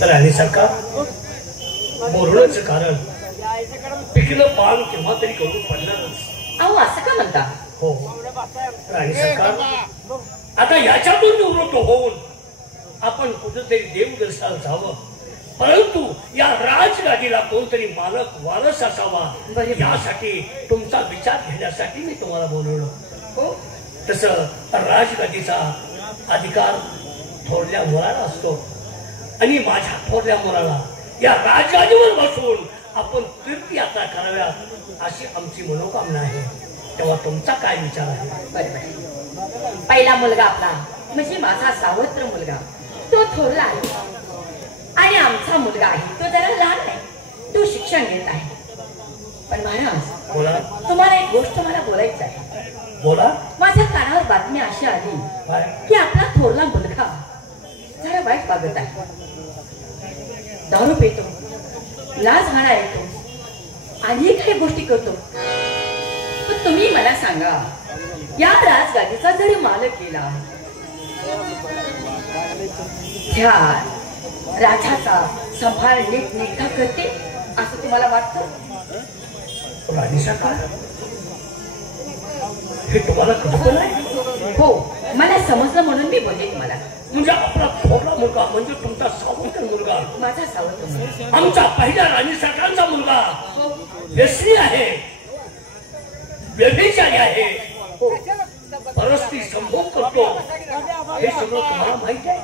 तर आणि सरकार बोलण्याचं कारण पिकलं पान केव्हा तरी करून पडणारच. अहो असं का म्हणता? हो आणि सरकार आता याच्यातून निवृत्त होऊन आपण कुठेतरी देवदर्शनाला जावं, परंतु या राजगादीला कोणतरी मालक वारस असावा यासाठी तुमचा विचार घेण्यासाठी मी तुम्हाला बोलवलं. हो तसं राजगादीचा अधिकार थोरल्या मुलाला असतो आणि माझ्या थोरल्या मुलाला या राजगादीवर बसून आपण तीर्थयात्रा कराव्या अशी आमची मनोकामना आहे. तेव्हा तुमचा काय विचार आहे? पहिला मुलगा आपला म्हणजे माझा सावत्र मुलगा, तो थोरला आहे आणि आमचा मुलगा आहे तो जरा लहान आहे, तो शिक्षण घेत आहे. पण महाराज बोला. तुम्हाला एक गोष्ट मला बोलायचं आहे. बोला. माझ्या कानावर बातमी अशी आली की आपला थोरला मुलगा जरा वाईट वागत आहे, दारू पितो, लाजवाना येतो आणि काही गोष्टी करतो. पण तुम्ही मला सांगा, या राजगादीचा जरी मालक केला त्या राजाचा संभाळ नीट नेटका करते असं तुम्हाला वाटतं? हे तुम्हाला कळतं नाही? हो मला समजलं म्हणून मी बोलले तुम्हाला. म्हणजे आपला थोरला मुलगा म्हणजे तुमचा सावत्र मुलगा, माझा सावत्र मुलगा, आमचा पहिल्या राणी सरकारचा मुलगा व्यसनी आहे, व्यभिचारी आहे, परस्त्री संभोग करतो, हे सगळं तुम्हाला माहिती आहे.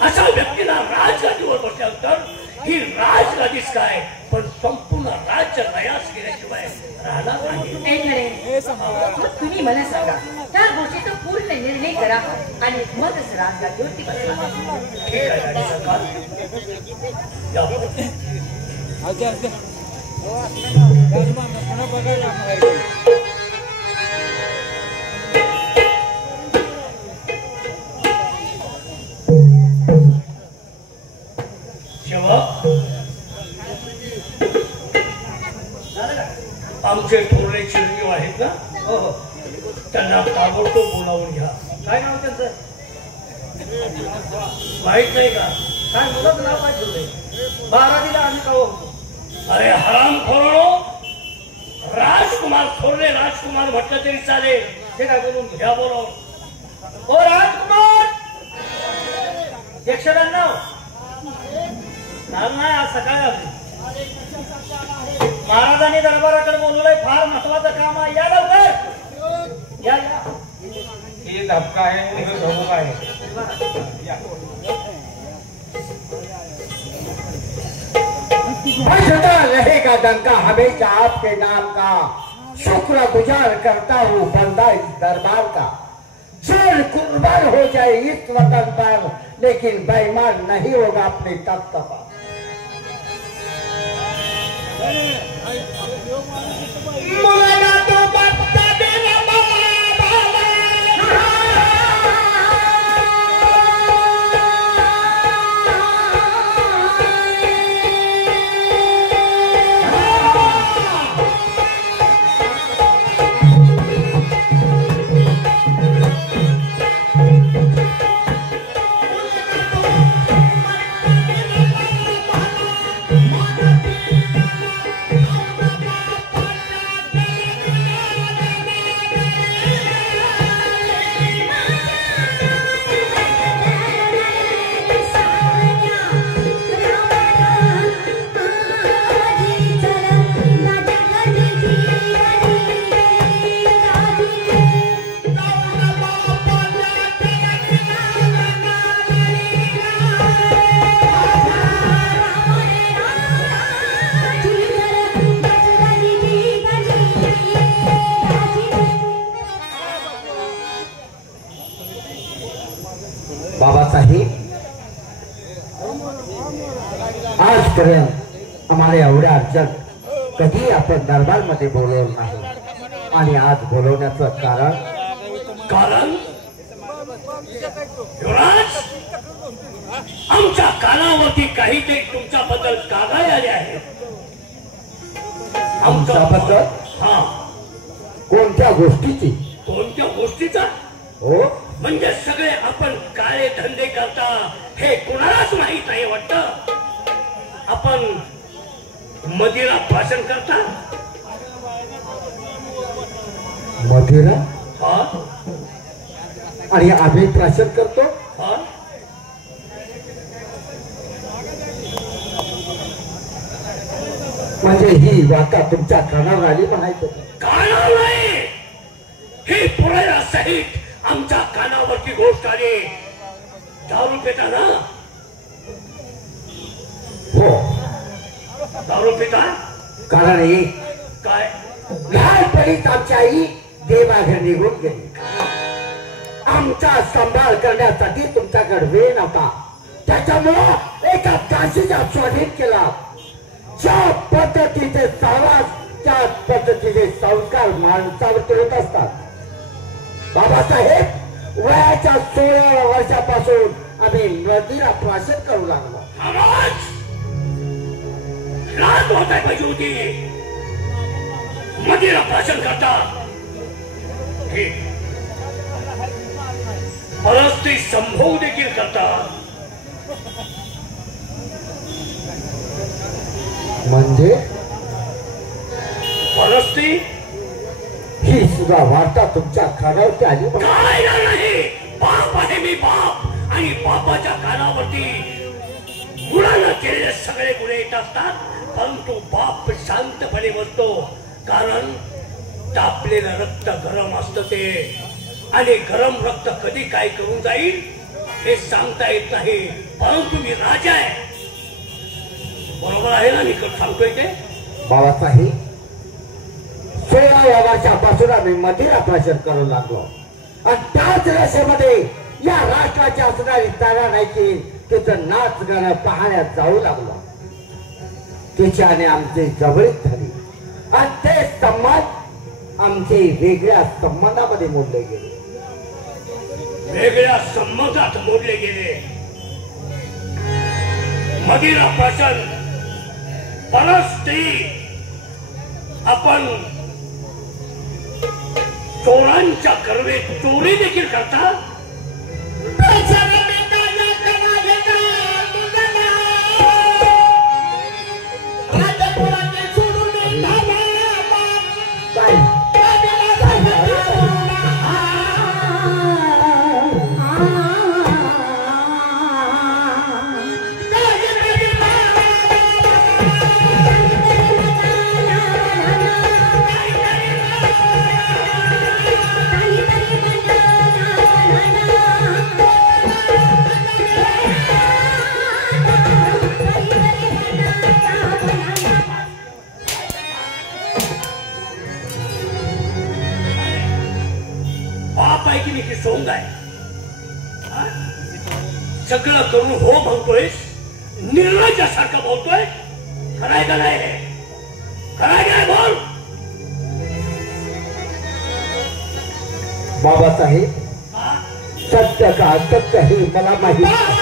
अशा व्यक्तीला राजगादीवर बसल्यानंतर ही राजगादीच काय पण संपूर्ण राज्य नयास केल्याशिवाय राहणार नाही. तुम्ही मला सांगा, त्या गोष्टीचा पूर्ण निर्णय करा आणि मगच राजगादीवरती बसा. ठीक आहे राणी सरकार. आमचे थोरले चिरंजीव आहेत ना, त्यांना ताबडतोब बोलावून घ्या. काय नाव त्यांचं माहित नाही का? काय मुलाचं नाव काय ठेवलंय? बारावीला आम्ही कळव. अरे हराम खोरो, राजकुमार थोरले राजकुमार म्हटलं तरी चालेल. ते काय बोलून घ्या, बोलाव. ओ राजकुमार, यक्षगांना नाव नाही. आज सकाळी आली महाराजांनी दरबाराकडे बोलवलंय, फार महत्वाचं काम आहे. या लवकर या. ये धबका है, धबका है. बजता रहेगा डंका हमेशा आपके नाम का, शुक्र गुजार करता हूँ बंदा इस दरबार का. जोर कुर्बान हो जाए इस वतन पर, लेकिन बेईमान नहीं होगा अपने तख्त पर. मुलाना तो बता देना आजपर्यंत आम्हाला एवढ्या अर्जंट कधी आपण दरबार मध्ये बोलवलं नाही आणि आज बोलवण्याचं कारण युवराज, आमच्या कानावरती काहीतरी तुमच्याबद्दल कागाळे आले आहेत. आमच्याबद्दल? हा. कोणत्या गोष्टीची? कोणत्या गोष्टीचा? हो, म्हणजे सगळे आपण काळे धंदे करता हे कुणालाच माहित नाही वाटत. आपण मदिरा भाषण करता. मदिरा हा आणि आम्ही प्राशन करतो. हा म्हणजे ही वाटा तुमच्या कानावर आली म्हणायचं. कानावर नाही, ही पुरायला सहित आमच्या कानावरची गोष्ट आली. दारू पिता ना? हो, दारू पिता. कारण एक काय लहानपणीच आमची आई देवाघर निघून गेली. आमचा सांभाळ करण्यासाठी तुमच्याकडे वेळ नव्हता. त्याच्यामुळं एका दासीचा स्वाधीन केला. ज्या पद्धतीचे सहवास त्या पद्धतीचे संस्कार माणसावरती होत असतात. बाबासाहेब वयाच्या 16व्या वर्षापासून आम्ही नदीला प्राशन करू लागलो. आवाज रात होत आहे पाहिजे होती. मदिरा भाषण करता. हे परस्त्री संभोग देखील करतात. म्हणजे परस्त्री ही सुद्धा वार्ता तुमच्या कानावरती आली. काय नाही. बाप आहे मी, बाप. आणि बापाच्या कानावरती गुणानं केलेले सगळे गुन्हे येत असतात. परंतु बाप शांतपणे बसतो. कारण तापलेलं रक्त गरम असतं ते. आणि गरम रक्त कधी काय करून जाईल हे सांगता येत नाही. परंतु मी राजा आहे. बरोबर आहे ना? निकट सांगतोय ते. बाबासाहेब 16व्या वर्षापासून आम्ही मदिरा प्राशन करू लागलो. आणि त्याच रशेमध्ये या राष्ट्राची असणारी तारा नाही की तिचं नाच गाणं पाहण्यात जाऊ लागलो. तिच्याने आमची जवळीक झाली. आणि ते संबंध आमचे वेगळ्या संबंधामध्ये मोडले गेले. वेगळ्या संबंधात मोडले गेले. मदिरा प्राशन परस्त्री आपण चोरांच्या करवेत चोरी देखील करता. सोंग आहे. सगळं करून हो म्हणतोयस, निर्लज्जासारखं बोलतोय. खराय का नाही? खराय काय बोल. बाबासाहेब सत्य का असत्य हे मला माहिती.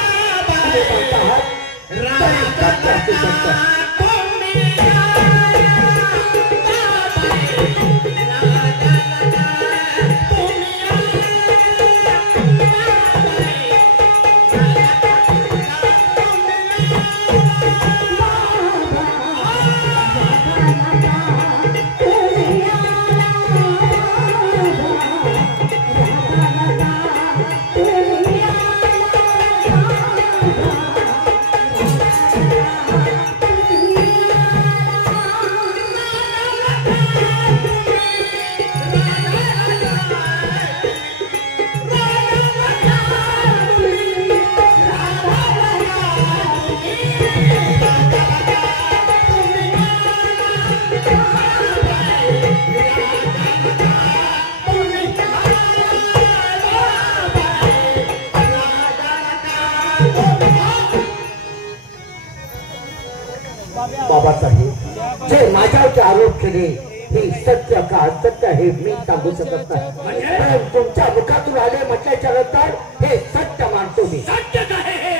बाबासाहेब जे माझ्यावरती आरोप केले हे सत्य का असत्य हे मी सांगू शकत नाही. पण तुमच्या मुखातून आले म्हटल्याच्या नंतर हे सत्य मानतो मी. सत्यच आहे हे.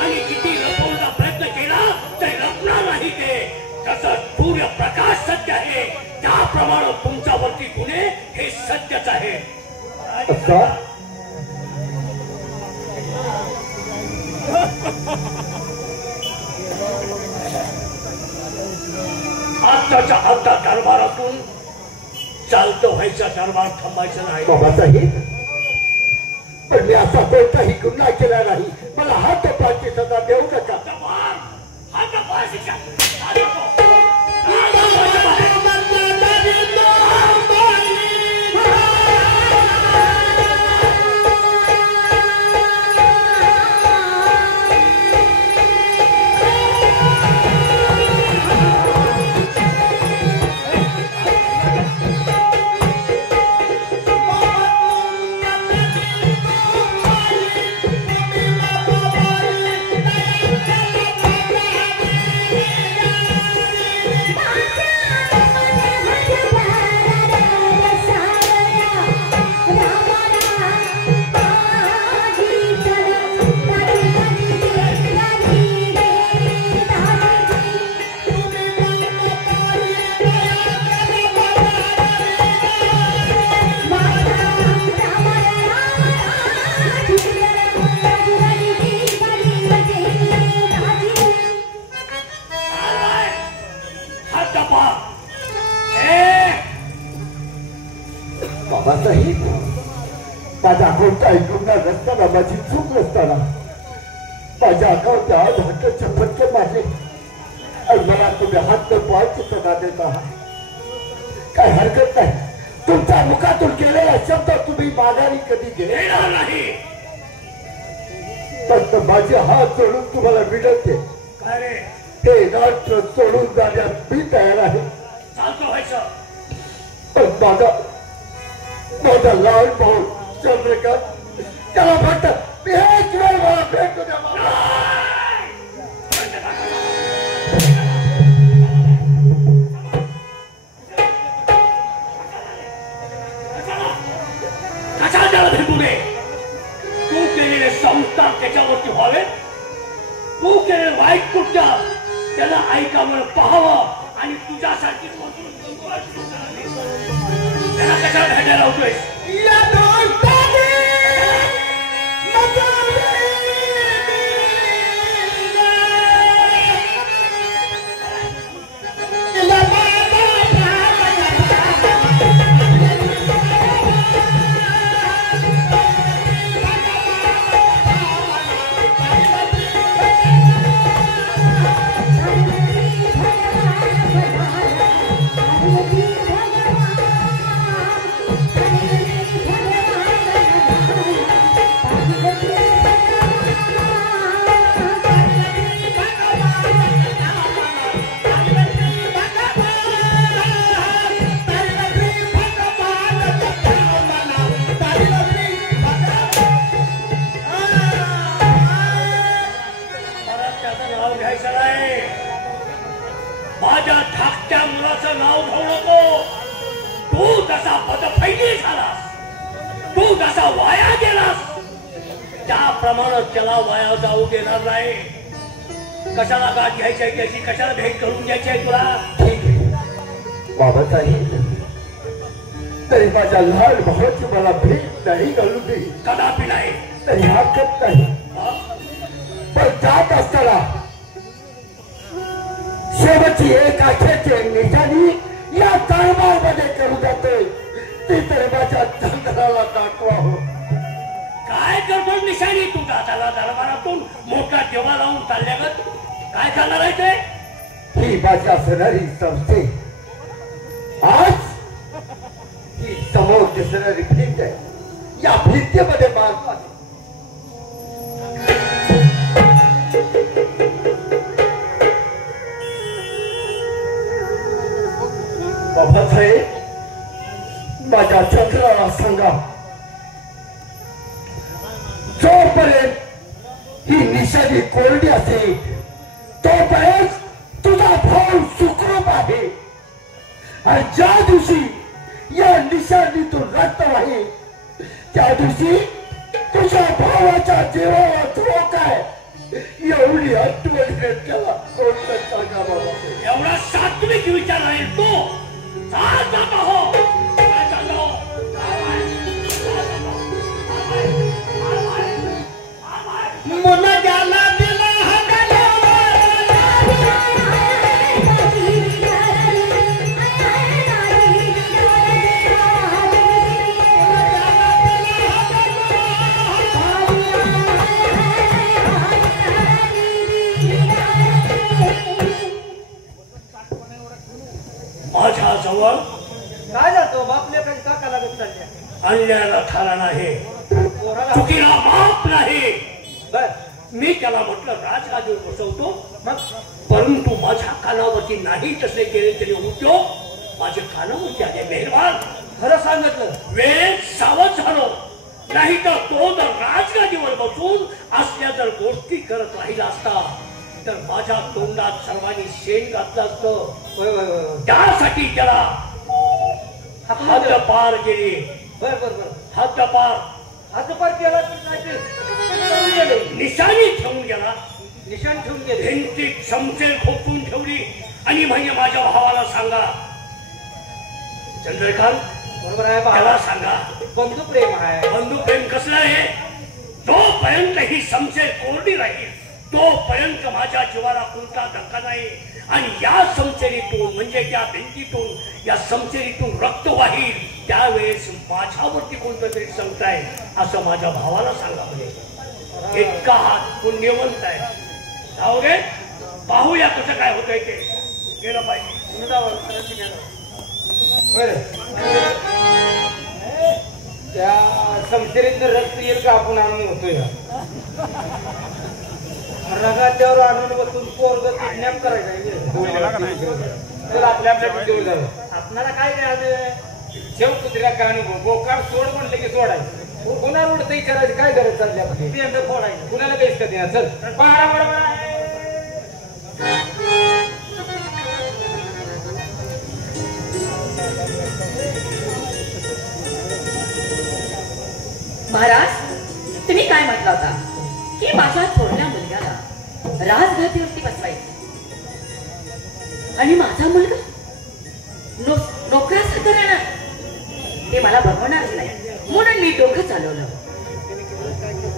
आणि किती लपवण्याचा प्रयत्न केला तर लपणार नाही ते. तसं सूर्यप्रकाश सत्य आहे त्याप्रमाणे तुमच्यावरती गुन्हे हे सत्यच आहे. तसा आमच्या दरबारातून चालतं व्हायचा, दरबार थांबायचं नाही. बाबासाहेब, पण मी असा कोणताही गुन्हा केला नाही. मला हातपायची सजा देऊ नका. बाबासाहेब, माझा कोणताही गुन्हा नसताना, माझी चूक नसताना माझ्या अकाउंटच्या हक्काचे फटके मारले आणि मला तुम्ही हात पाहायची सजा देत आहात. काय हरकत नाही. तुमच्या मुखातून केलेला शब्द तुम्ही माघारी कधी घेणार नाही. फक्त माझे हात सोडून तुम्हाला विनंती, हे राष्ट्र सोडून जाण्यास मी तयार आहे. पण माझा लहान भाऊ चंद्रकांत, त्याला फक्त एक वेळ मला भेटू द्या. त्याला भेटू दे. तू केलेले संस्कार त्याच्यावरती व्हावे, तू केलेले वाईट कृत्य त्याला ऐकावं, पाहावं आणि तुझ्यासारखी त्याला कशाला भेटायला होतोय. माझ्या धाकट्या मुलाचं नाव घेऊ नको. तू जसा पदफैली झालास, तू जसा वाया गेलास, त्याप्रमाणे त्याला वाया जाऊ देणार नाही. कशाला गाठ घ्यायची आहे त्याची, कशाला भेट करून घ्यायची आहे तुला. बाबासाहेब, तरी माझ्या लहान भावाची मला भेट नाही घालू दे. कदापि नाही. तरी हरकत नाही. पण जात असताना शेवटची एक आठ्याची निशाणी या दरबारमध्ये करू जाते, ती तर माझ्या चंद्राला दाखवा. हो, काय करतो निशाणी तुझा? त्याला दरबारातून मोठा देवा लावून चालल्यागत काय करणार आहे ते? ही माझ्या असणारी संस्थे आज ही समोर दिसणारी भिंत आहे. या भिंतीमध्ये बांधतात बाबासाहेब, माझ्या चंद्राला सांगा, जोपर्यंत ही निशाणी कोरडी असेल तोपर्यंत तुझा भाऊ सुखरूप आहे. आणि ज्या दिवशी या निशाणीतून रक्त वाहील त्या दिवशी तुझ्या भावाच्या जीवाला धोक आहे. एवढी आठवण त्याला कोणतं सांगा बाबा. एवढा सात्विक विचार आहे तो. अन्यायाला थारा नाही, चुकीला माफ नाही. मी त्याला म्हटलं राजगादीवर बसवतो, परंतु माझ्या कानावरती नाही तसे केले तरी उद्योग माझ्या कानावरती आले. मेहरबान खरं सांगितलं. वेळ सावध झालो, नाही तर तो जर राजगादीवर बसून असल्या जर गोष्टी करत राहिला असता तर माझ्या तोंडात सर्वांनी शेण घातलं असतं. त्यासाठी त्याला हद्दपार केली. हातपार केला निशाणी ठेवून गेला, निशाण ठेवून गेले. भिंतीत शमशेर खोपून ठेवली आणि म्हणजे माझ्या भावाला सांगा, चंद्रकांत बरोबर आहे त्याला सांगा बंधुप्रेम आहे. बंधुप्रेम कसलं आहे. तोपर्यंत ही शमशेर कोरडी राहील, तोपर्यंत माझ्या जीवाला कोणता धक्का नाही. आणि या शमशेरीतून म्हणजे त्या भिंतीतून या शमशेरीतून रक्त वाहील त्यावेळेस माझ्यावरती कोणतं तरी संकट आहे असं माझ्या भावाला सांगा. म्हणजे इतका हात पुण्यवंत आहे. जाऊ दे, पाहूया कसं काय होतंय ते. गेलं पाहिजे. त्या समशेरीत रक्त येईल का आपण आणून होतोय. रगाच्यावर आणून बसून पोरग किडनॅप करायचं आपल्या आपल्याला काय करायचं. शेव कुत्र्या कानी बोकाड सोड म्हणले की सोडायचं. कुणाला उडतंय करायचं काय गरज चालली आपली. फोडायचं कुणाला बेस्ट द्या. चल महाराज, तुम्ही काय म्हटला होता की माझ्या थोरल्या मुलग्याला राजगादीवरती बसवायचं आणि माझा मुलगा नोकरासारखं राहणार, ते मला बघवणारच नाही. म्हणून मी डोकं चालवलं.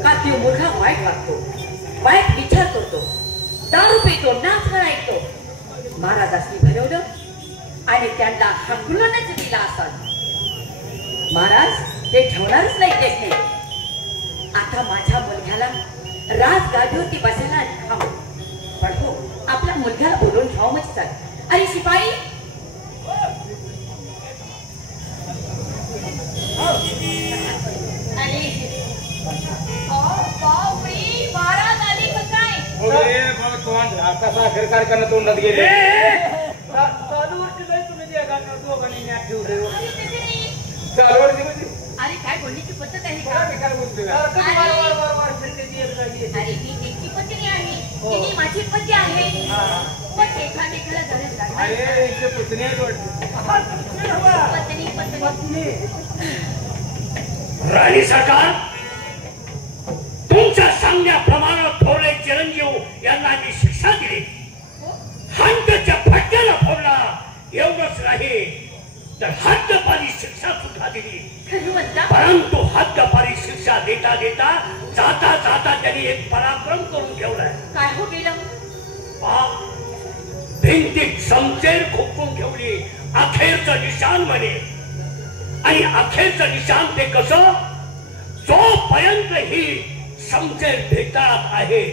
का तो मुलगा वाईट वागतो, वाईट विचार करतो, दारू पितो, नाचगाणं ऐकतो. महाराजांनी भरवलं आणि त्यांना हकलूनच दिला असतात. महाराज ते ठेवणारच नाही. ते आता माझ्या मुलग्याला राजगादीवरती बसायला हवं. पण हो, आपल्या मुलग्याला बोलून घ्यावं म्हणजे चालेल. अरे शिपाई, साखर कारखाना तोंडात गेले. चालूवरती नाही तुम्ही दोघांनी ठेवले. चालूवरती म्हणजे अरे काय बोलण्याची पद्धत आहे का? काय बोलतोय. अरे ही एकटी पत्नी आहे, तिने माझी पती आहे. पण एखाद्याला झालं पुतणी पत्नी राणी सरकार, तुमच्या सांगण्याप्रमाणे थोरले चिरंजीव यांना मी शिक्षा दिली. हंतच्या फटक्याला फोडला. एवढंच नाही तर हद्दपारी शिक्षा सुद्धा दिली. परंतु हद्दपारी शिक्षा देता देता जाता जाता त्यांनी एक पराक्रम करून ठेवलाय. काय हो गेलं. भिंतीत शमशेर खोपून ठेवली, अखेरचं निशाण म्हणे. आणि अखेरचं निशाण ते कसं, जोपर्यंत ही शमशेर भेटाळत आहे,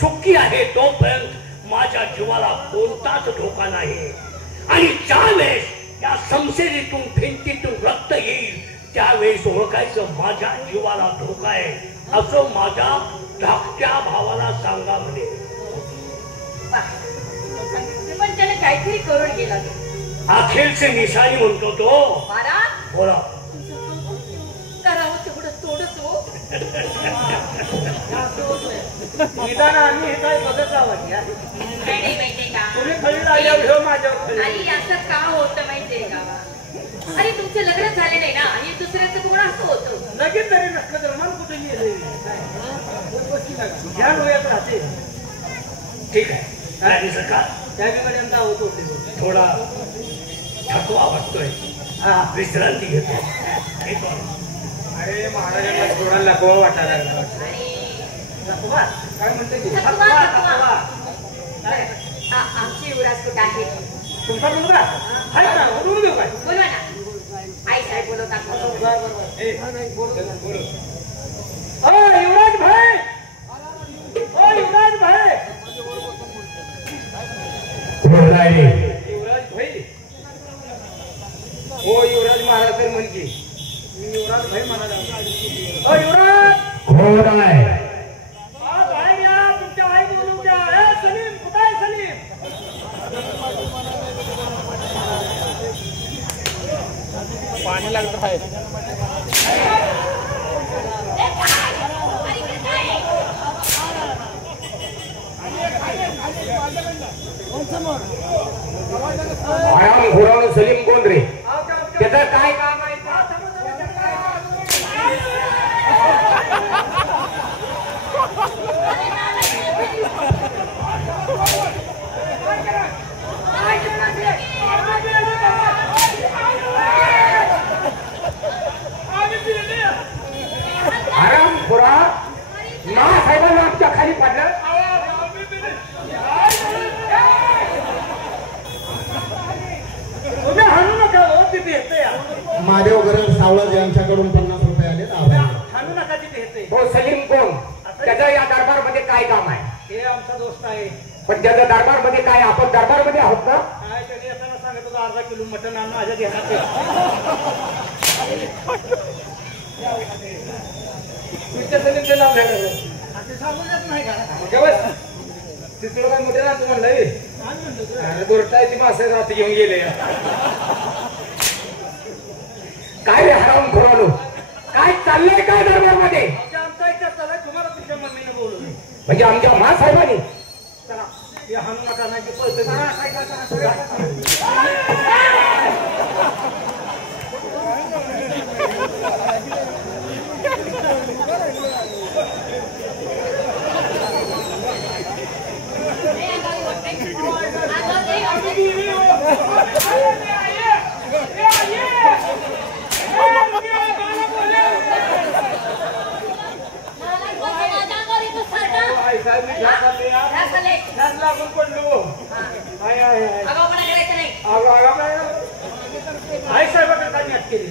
सुखी आहे, तोपर्यंत माझ्या जीवाला कोणताच धोका नाही. आणि ज्यावेळेस या शमशेरीतून भिंतीतून रक्त येईल त्यावेळेस ओळखायचं माझ्या जीवाला धोका आहे असं माझ्या धाकट्या भावाला सांगा म्हणे. पण त्याने काहीतरी करून गेला. अखेरचे निशाणी म्हणतो तो. बोला. करावं तेवढं तोडतो. निदान आम्ही हे काय बघत आहोत या. माहितीये का तुम्ही खरी लागल्यावर माझ्या आणि असं का होतं माहितीये का. अरे तुमचं लग्न झाले नाही ना आणि दुसऱ्याचं कोण असं होतं. लगेच तरी नसलं तर मन कुठे गेले. ध्यान होत राहते. ठीक आहे. राणी सरकार, त्यापर्यंत होत होते. थोडा थकवा वाटतोय, विश्रांती घेतो. अरे महाराजांना थोडा लकवा वाटायला लागला. काय म्हणते आमची युवराज कुठे आहे. तुमचा मुलगा आहे का. बोलून घेऊ काय. बोलवा ना. आई साहेब बोलवतात. युवराज भाई, युवराज भाई, युवराज भाई. हो युवराज महाराज तर म्हणजे आराम घोरावणं सलीम कोण रे? त्याचं काय काम आहे? आराम खोरा ना साहेबांना आमच्या खाली पडलं. महादेव गरज सावळज यांच्याकडून 50 रुपये आले. हाणू नका तिथे येते. हो सलीम कोण? त्याचं या दरबार मध्ये काय काम आहे? हे आमचा दोस्त आहे. पण त्याच्या दरबार मध्ये काय? आपण दरबार मध्ये आहोत ना? काय त्याने येताना सांगत होता 1/2 किलो मटण आण माझ्या देहात. तुझ्या सलीमचे नाव घ्यायला सांगूनच नाही का? तिथं काय मोठे ना तू म्हणलं गोरटायची मासे रात्री घेऊन गेले. काय रे हराम खोरावलो? काय चाललंय काय दरबार मध्ये? आमचा विचार चाललाय तुम्हाला तुमच्या मम्मीने बोलवलं म्हणजे आमच्या महासाहेबांनी? चला हे हाणू नका नाही पळत. लागून पडलो. आई साहेबांकडे काय नाट केली?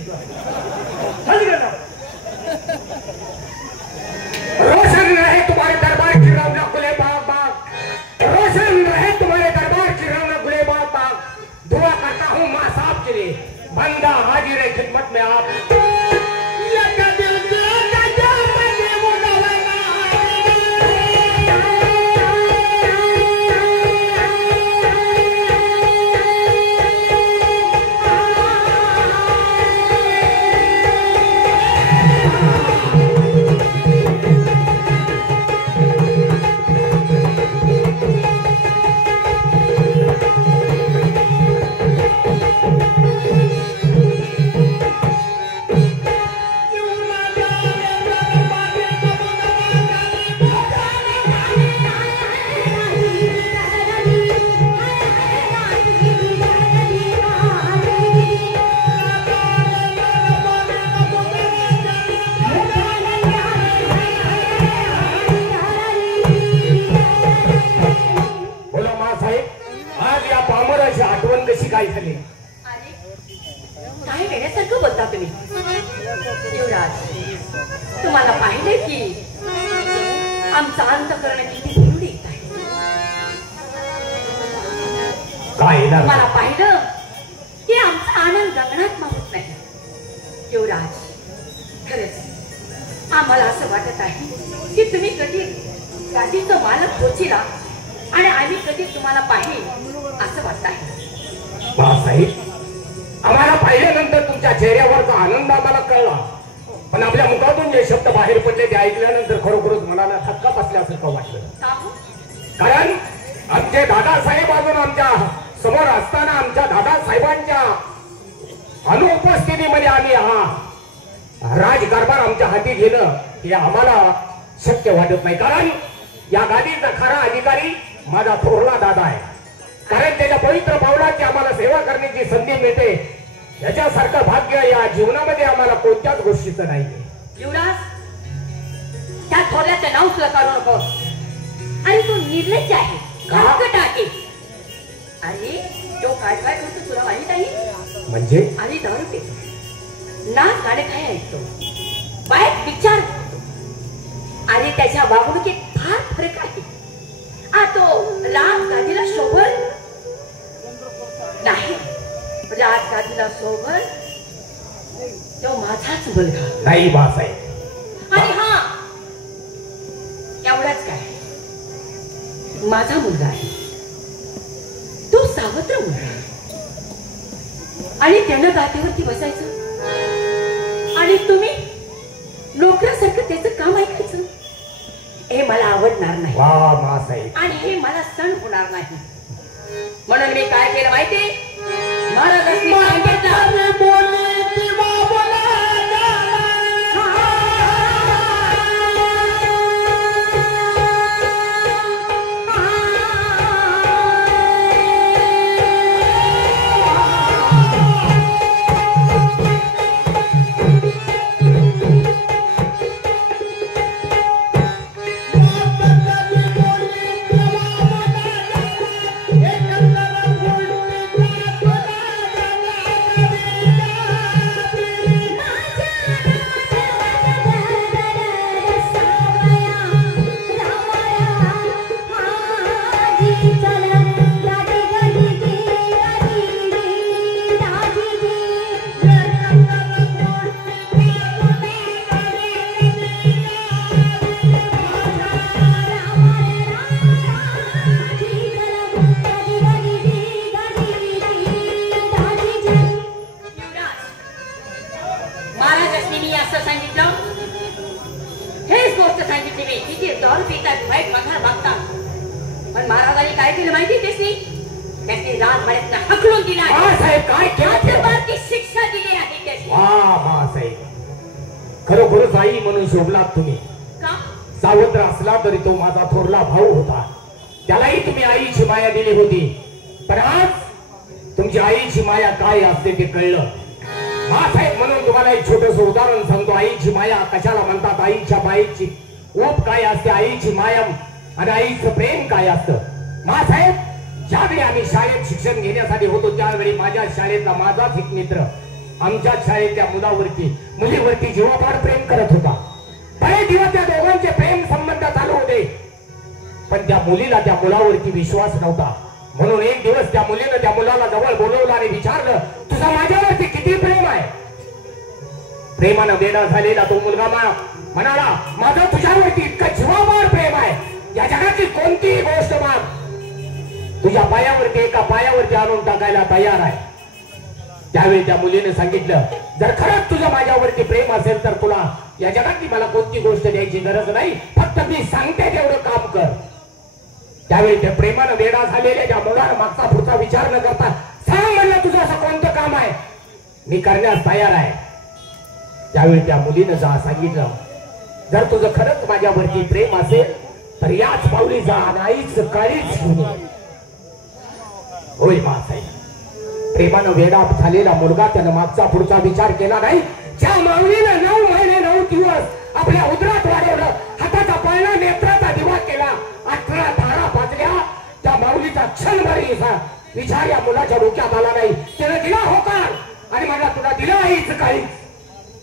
रोशन रहे तुम्हारे दरबार की रौनक गुले बाग बाग. रोशन रहे तुम्हारे दरबार की रौनक गुले बाग बाग. दुआ करता हूँ माँ साहब के लिए. बंदा हाजिर है खिदमत में आप. काय झाले? काय वेड्यासारखं बोलता तुम्ही? युवराज, तुम्हाला पाहिले की आमचा अंतःकरण किती गुरुडीत आहे. काय तुम्हाला पाहिलं की आमचा आनंद गगनात मावत नाही. युवराज, खरंच आम्हाला असं वाटत आहे की तुम्ही कधी गादीचा मालक पोचीला आणि आम्ही कधी तुम्हाला पाहिजे असं वाटत आहे. बाळासाहेब, आम्हाला पाहिल्यानंतर तुमच्या चेहऱ्यावरचा आनंद आम्हाला कळला, पण आपल्या मुखातून जे शब्द बाहेर पडले ते ऐकल्यानंतर खरोखरच मनाला धक्का बसल्यासारखं वाटलं. कारण आमचे दादासाहेब अजून आमच्या समोर असताना आमच्या दादासाहेबांच्या अनुपस्थितीमध्ये आम्ही हा राजकारभार आमच्या हाती घेणं हे आम्हाला शक्य वाटत नाही. कारण या गादीचा खरा अधिकारी माझा थोरला दादा आहे. कारण त्याच्या पवित्र पावलाची आम्हाला सेवा करण्याची संधी मिळते. याच्यासारखं भाग्य या जीवनामध्ये आम्हाला कोणत्याच गोष्टीचं नाही. युवराज, त्या थोरल्याचं नाव सुद्धा काढू नको. आणि तो निर्लज्ज आहे, काटकट आहे. अरे तो काय काय करतो तुला माहित आहे? म्हणजे आणि दारू पितो, नाच गाणे काय ऐकतो, बाहेर विचार करतो. आणि त्याच्या वागणुकीत फार फरक आहे. तो राजगादीला शोभल नाही. राजगादीला शोभल तो माझाच मुलगा नाही बाळासाहेब. आणि हा एवढाच काय, माझा मुलगा आहे. तो सावत्र मुलगा आणि त्यानं गादीवरती बसायचं आणि तुम्ही नोकरासारखं त्याचं काम ऐकायचं, हे मला आवडणार नाही. वा मासाहेब, आणि हे मला सण होणार नाही. म्हणून मी काय केलं माहिती, महाराजांनी सांगितलं, महाराजांनी मी असं सांगितलं, हेच गोष्ट सांगितली मी, किती दारू पितात, वाईट पगार मागतात. पण महाराजांनी काय केलं माहिती, त्याची राजवाड्यातनं हकलून दिला. साहेब काय केलं, ती शिक्षा दिली आहे त्याची. वा साहेब, खरोखरच आई म्हणून शोभलात तुम्ही. का? सावत्र असला तरी तो माझा थोरला भाऊ होता, त्यालाही तुम्ही आईची माया दिली होती. पण आज तुमची आईची माया काय असते ते कळलं. साहेब म्हणून तुम्हाला एक छोटस उदाहरण सांगतो. आईची माया कशाला म्हणतात, आईच्या मायेची ओप काय असते, आईची माया आणि आईचं प्रेम काय असतं. साहेब, ज्यावेळी आम्ही शाळेत शिक्षण घेण्यासाठी होतो त्यावेळी माझ्या शाळेतला माझाच एक मित्र आमच्या शाळेतल्या मुलीवरती जीवापाड प्रेम करत होता. बरेच दिवस त्या दोघांचे प्रेम संबंध चालू होते, पण त्या मुलीला त्या मुलावरती विश्वास नव्हता. म्हणून एक दिवस त्या मुलीनं त्या मुलाला जवळ बोलवलं आणि विचारलं, तुझा माझ्यावरती किती प्रेम आहे. प्रेमानं वेडा झालेला तो मुलगा म्हणाला, माझं तुझ्यावरती इतकं जीवापाड प्रेम आहे, या जगातली कोणतीही गोष्ट माग तुझ्या पायावरती एका पायावरती आणून टाकायला तयार आहे. त्यावेळी त्या मुलीने सांगितलं, जर खरंच तुझं माझ्यावरती प्रेम असेल तर तुला या जगातली मला कोणती गोष्ट द्यायची गरज नाही, फक्त मी सांगते तेवढं काम कर. त्यावेळी त्या प्रेमानं वेडा झालेल्या त्या मुलानं मागचा पुढचा विचार न करता सांग म्हणलं, तुझं असं कोणतं काम आहे, मी करण्यास तयार आहे. त्यावेळी त्या मुलीनं सांगितलं, जर तुझं खरंच माझ्यावरती प्रेम असेल तर याच पावली जा आणि आईच काळीच घेऊन ये. होय मासाहेब, प्रेमानं वेडा झालेला मुलगा त्यानं मागचा पुढचा विचार केला नाही. ज्या माऊलीनं 9 महिने 9 दिवस आपल्या उदरात वाढवलं, हाताचा पाळणा नेत्राचा दिवा केला, 18 धारा पाजल्या, त्या माऊलीचा क्षणभरी विचार या मुलाच्या डोक्यात आला नाही. त्यानं दिला होकार आणि मला तुला दिला आईच काळी.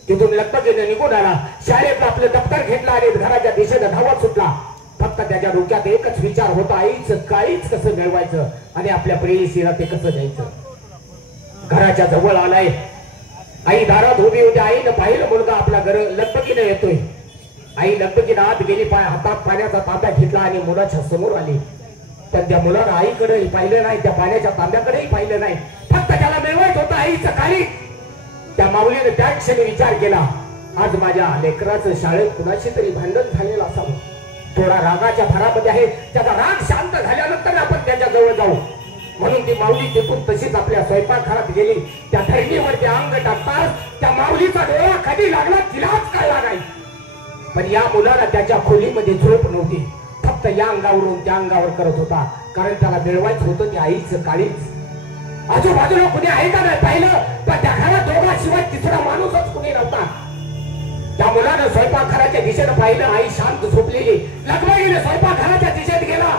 तिथून लगबगीने निघून आला, शाळेतलं आपलं दप्तर घेतला आणि घराच्या दिशेने धावत सुटला. फक्त त्याच्या डोक्यात एकच विचार होता, आईच काळीच कसं मिळवायचं आणि आपल्या प्रेयसीला ते कसं द्यायचं. घराच्या जवळ आलाय, आई दारात उभी होती. आईनं पाहिलं मुलगा आपला घर लगबगीने येतोय. आई लगबगीने आत गेली, हातात पाण्याचा तांब्या घेतला आणि मुलाच्या समोर आली. पण त्या मुलानं आईकडेही पाहिलं नाही, त्या पाण्याच्या तांब्याकडेही पाहिलं नाही, फक्त त्याला मिळवायचं होतं आईचं काळी. त्या माऊलीने त्या क्षणी विचार केला, आज माझ्या लेकराचं शाळेत कुणाशी तरी भांडण झालेलं असावं, थोडा रागाच्या भरामध्ये आहे, त्याचा राग शांत झाल्यानंतर आपण त्याच्या जवळ जाऊ. म्हणून ती माऊली तिथून तशीच आपल्या स्वयंपाकघरात गेली. त्या धरणीवरती अंग टाकताच त्या माऊलीचा डोळा कधी लागला तिलाच कळला नाही. पण या मुलाला त्याच्या खोलीमध्ये झोप नव्हती, फक्त या अंगावरून त्या अंगावर करत होता, कारण त्याला मिळवायचं होतं ते आईचं काळीच. आजूबाजूला कुणी आहे का नाही पाहिलं, पण त्या घरात दोघांशिवाय तिसरा माणूसच कुणी नव्हता. त्या मुलानं स्वयंपाकघराच्या दिशेनं पाहिलं, आई शांत झोपलेली. लगबगीने स्वयंपाकघराच्या दिशेत गेला.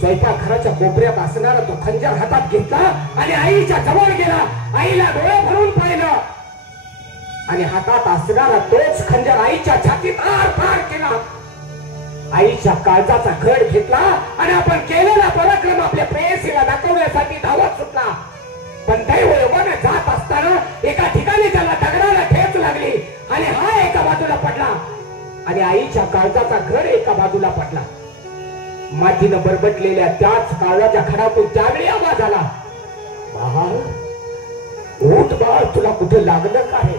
स्वयंपाकघराच्या कोपऱ्यात असणारा तो खंजर हातात घेतला आणि आईच्या जवळ गेला. आईला डोळे भरून पाहिलं आणि हातात असणारा तोच खंजर आईच्या छातीत आर पार केला. आईच्या काळजाचा घड घेतला आणि आपण केलेला पराक्रम आपल्या प्रेयसीला दाखवण्यासाठी धावत सुटला. पण दैव योगाने जात असताना एका ठिकाणी त्याला दगडाला ठेच लागली आणि हा एका बाजूला पडला आणि आईच्या काळजाचा घड एका बाजूला पडला. मातीनं बरबटलेल्या त्याच काळजाच्या खडातून त्यावेळी आवाज आला, बाळ उठ बाळ, तुला कुठे लागलं काय?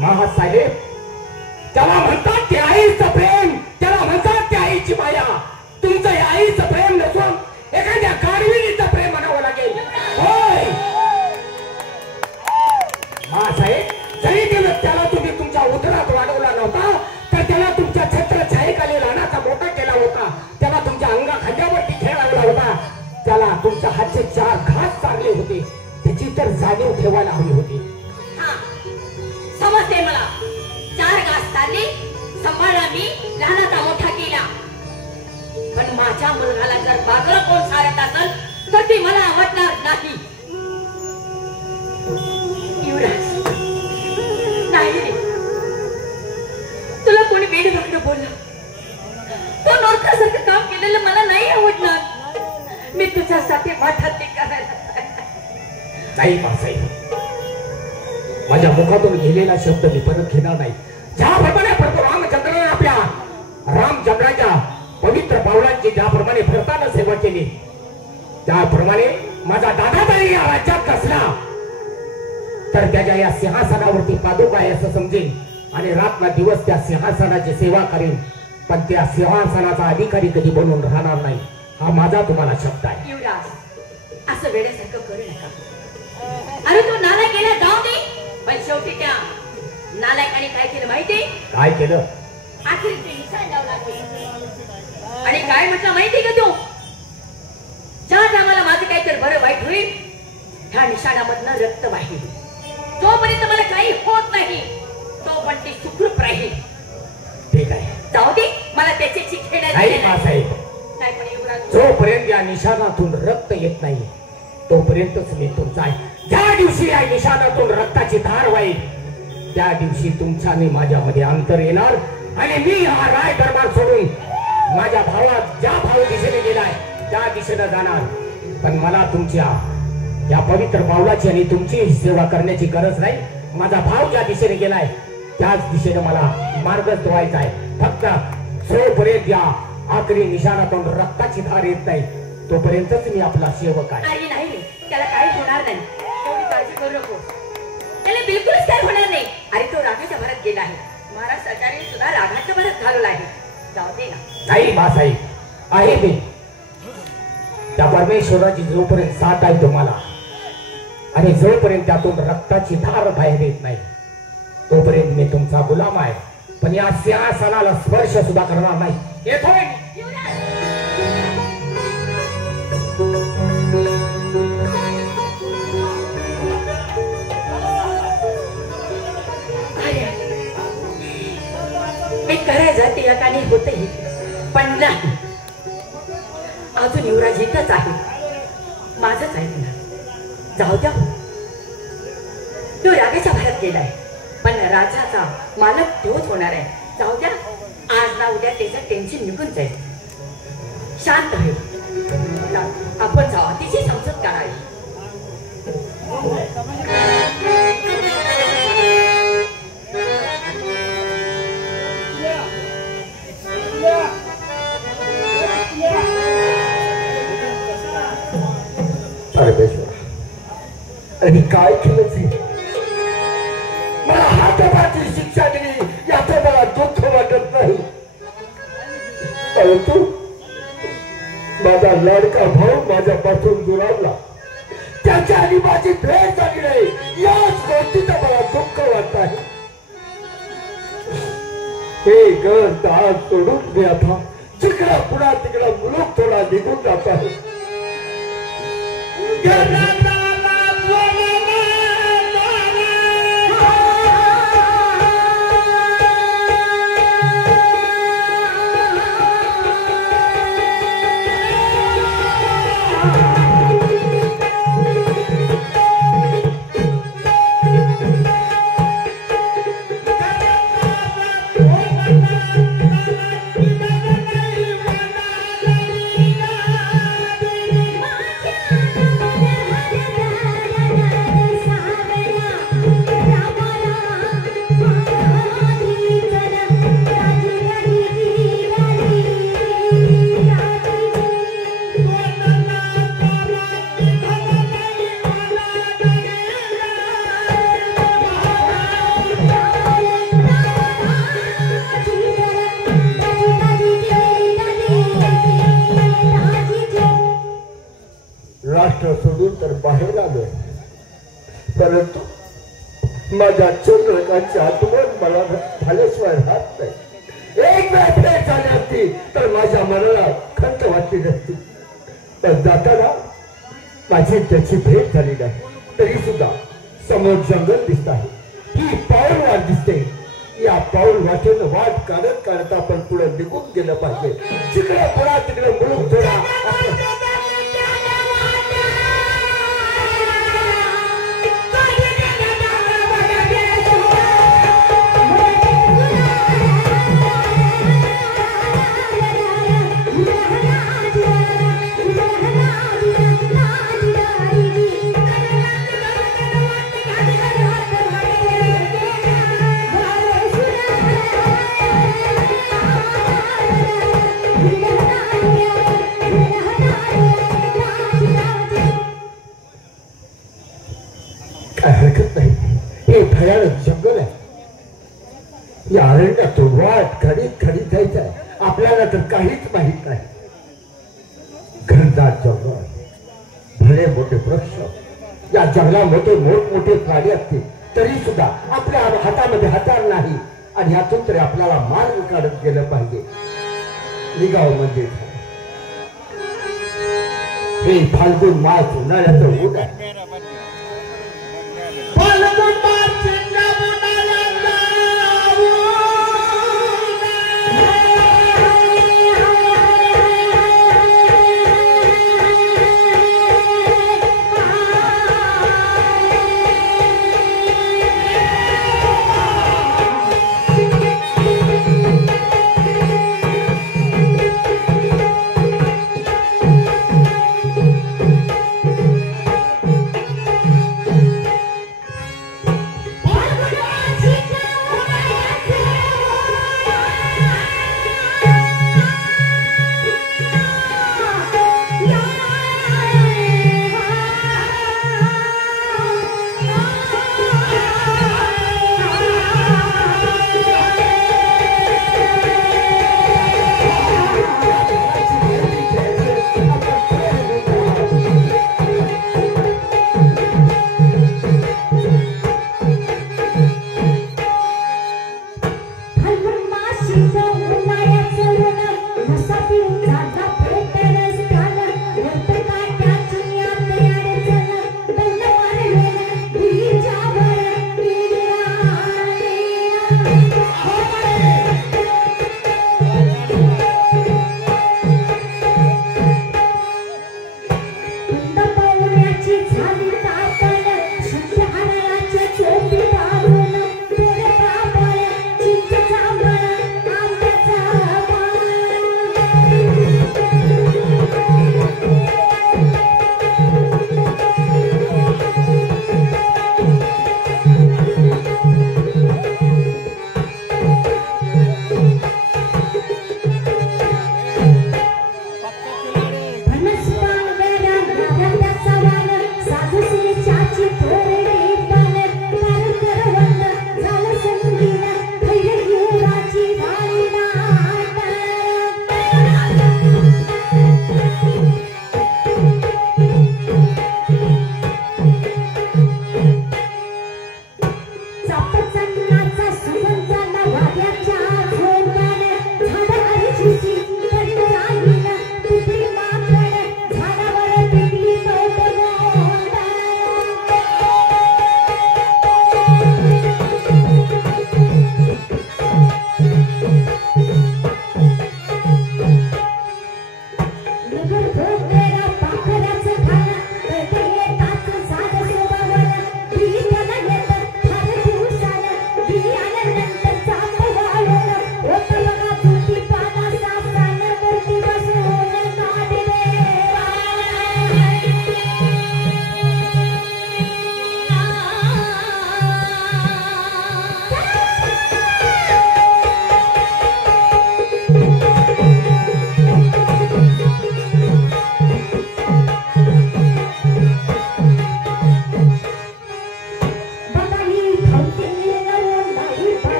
महासाहेब, त्याला म्हणतात ते आईचं प्रेम, त्याला म्हणतात त्या आईची माया. तुमचं या आईचं प्रेम नसून एखाद्या कारविरीचं प्रेम म्हणावं लागेल. होय महासाहेब, जरी त्याला तुम्ही तुमच्या उदरात वाढवला नव्हता, तर त्याला तुमच्या छत्रछायेखाली लहानाचा मोठा केला होता. त्याला तुमच्या अंगा खांद्यावरती खेळवला होता. त्याला तुमच्या हातचे 4 घास चांगले होते, त्याची तर जाणीव ठेवायला हवी होती. समजते मला. 4 घास चालली, सांभाळला मी, लहानाचा मोठा केला. पण माझ्या मुलगाला जर बागरं कोण सारत असेल तर ती मला आवडणार नाही. युवराज, नाही रे, तुला कोणी वेड वाकडं बोललं, तो नोरकासारखं काम केलेलं मला नाही आवडणार. मी तुझ्यासाठी माठात करायला नाही मासाहेब, माझ्या मुखातून गेलेला शब्द मी परत घेणार नाही. ज्याप्रमाणे प्रभू रामचंद्राने आपल्या रामचंद्राच्या पवित्र पावलांची ज्याप्रमाणे भरताना सेवा केली, त्याप्रमाणे माझा दादा जरी या राज्यात कसला तर त्याच्या या सिंहासनावरती पादुका आहे असं समजेल आणि रात्र दिवस त्या सिंहासनाची सेवा करेन. पण त्या सिंहासनाचा अधिकारी कधी बनून राहणार नाही, हा माझा तुम्हाला शब्द आहे. युवराज, असं वेड्यासारखं करू नका. अरे तू नालायक गेला जाऊ दे, पण शेवटी त्या नालायकाने काय केलं माहिती? काय केलं? आखिर ते निशाण लावला ते. आणि काय म्हटलं माहिती का तू? ज्या टायमाला माझं काहीतरी बरं वाईट होईल, ह्या निशाणामधनं रक्त वाहील. जोपर्यंत मला काही होत नाही तोपर्यंत ते सुखरूप राहील. ठीक आहे, जाऊ दे, मला त्याच्याशी खेळायचं नाही मासाहेब. नाही. पण युवराज, जोपर्यंत या निशाणातून रक्त येत नाही तोपर्यंतच मी तुमचा आहे. ज्या दिवशी या निशाणातून रक्ताची धार वाईल, त्या दिवशी तुमच्या आणि माझ्यामध्ये अंतर येणार आणि मी हा राय दरबार सोडून माझ्या भावात ज्या भाव दिशेने गेलाय त्या दिशेने जाणार. पण मला तुमच्या या पवित्र पावलाची आणि तुमची सेवा करण्याची गरज नाही. माझा भाव ज्या दिशेने गेलाय त्याच दिशेने मला मार्ग धुवायचा आहे. फक्त जोपर्यंत या आखरी निशाणातून रक्ताची धार येत नाही तोपर्यंतच मी आपला सेवक आहे. नाही नाही, त्याला काही होणार नाही, एवढी काळजी करू नको. त्याला बिलकुलच काही होणार नाही. अरे तो रागाच्या भरात गेला आहे. महाराज सरकारने सुद्धा रागाच्या भरात घालवला आहे. जाऊ दे ना. नाही मासाई, आहे मी त्या परमेश्वराची जोपर्यंत साथ आहे तुम्हाला आणि जोपर्यंत त्यातून रक्ताची धार बाहेर येत नाही तोपर्यंत मी तुमचा गुलाम आहे. पण या सिंहासनाला स्पर्श सुद्धा करणार नाही. येतोय मी करायचं ते एकाने होतही, पण नाही. अजून युवराज इथंच आहे, माझंच आहे ना. जाऊ द्या, तो रागाच्या भरात गेलाय, पण राजाचा मालक तोच होणार आहे. जाऊ द्या, आज ना उद्या त्याचं टेन्शन निघून जाईल, शांत होईल. आपण जाऊ, तिची समजूत काढावी. आणि काय केलं मला हातापाची शिक्षा दिली याचं मला दुःख वाटत नाही. परंतु माझा लाडका भाऊ माझ्यापासून दुरावला, त्याच्या आणि माझी भेट झाली नाही याच गोष्टीचं मला दुःख वाटत आहे. हे घर दार सोडून मी आता जिकडा पुन्हा तिकडा मुलूक थोडा निघून जात आहे. तर बाहेर आलो, परंतु माझ्या चंद्रकांची आठवण मला झाल्याशिवाय राहत नाही. एक वेळ भेट झाली असती तर माझ्या मनाला खंत वाटली नसती, पण जाताना माझी त्याची भेट झाली नाही. तरी सुद्धा समोर जंगल दिसत आहे, ही पाऊल वाट दिसते. या पाऊल वाटेनं वाट काढत काढत आपण पुढे निघून गेलं पाहिजे. तिकडे पुढा तिकडे मुलूक थोडा हरकत नाही. हे भयानक जंगल आहे. या अरण्यातून वाट खडीत खडीत जायचं आहे. आपल्याला तर काहीच माहित नाही. घनदाट जंगल, भले मोठे वृक्ष, या जंगलामध्ये मोठमोठे प्राणी असतील तरी सुद्धा आपल्या हातामध्ये हातार नाही. आणि यातून तरी आपल्याला मार्ग काढत गेलं पाहिजे. निगाव मंदिर हे फाल्गुन मास उन्हाळ्याचं ऊन आहे.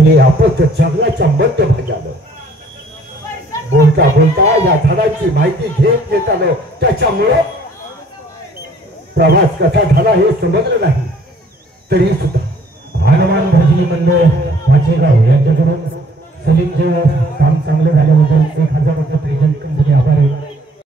आणि आपण जंगलाच्या मध्यभागी आलो. बोलता बोलता या झाडांची माहिती घेत आलो. त्याच्यामुळं प्रवास कसा झाला हे समजलं नाही. तरी सुद्धा हनुमान भजनी मंडळ वाचेगाव यांच्याकडून सलीमचं काम चांगलं झाल्याबद्दल 1000 रुपये प्रेझेंट